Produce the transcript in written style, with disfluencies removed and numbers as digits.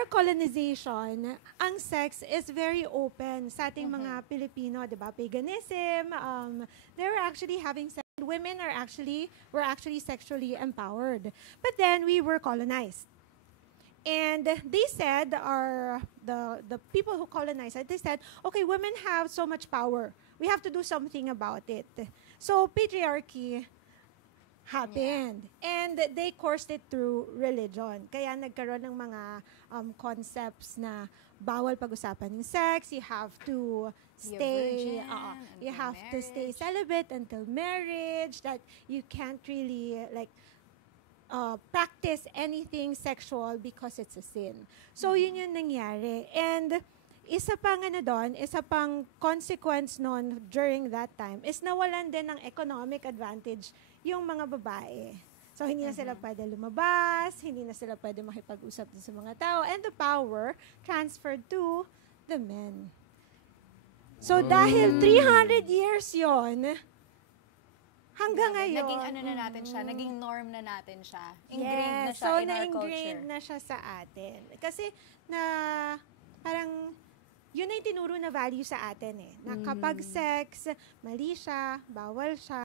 before colonization, ang sex is very open sa ating mga Pilipino, 'di ba? Paganism, they were actually having sex. Women were actually sexually empowered. But then we were colonized. And they said, the people who colonized it, they said, okay, women have so much power. We have to do something about it. So patriarchy happened. And they coursed it through religion. Kaya nagkaroon ng mga concepts na bawal pag-usapan ng sex, you have to stay, you have to stay celibate until marriage, that you can't really practice anything sexual because it's a sin. So yun yung nangyari. And isa pang consequence nun during that time is nawalan din ng economic advantage yung mga babae. So, hindi na sila pwede lumabas, hindi na sila pwede makipag-usap sa mga tao, and the power transferred to the men. So, dahil 300 years yon hanggang ngayon. Naging na natin siya, naging norm na natin siya. Ingrained na siya in our culture. So, na-ingrained na siya sa atin. Kasi, parang, yun na yung tinuro na value sa atin eh. Na kapag sex, mali siya, bawal siya.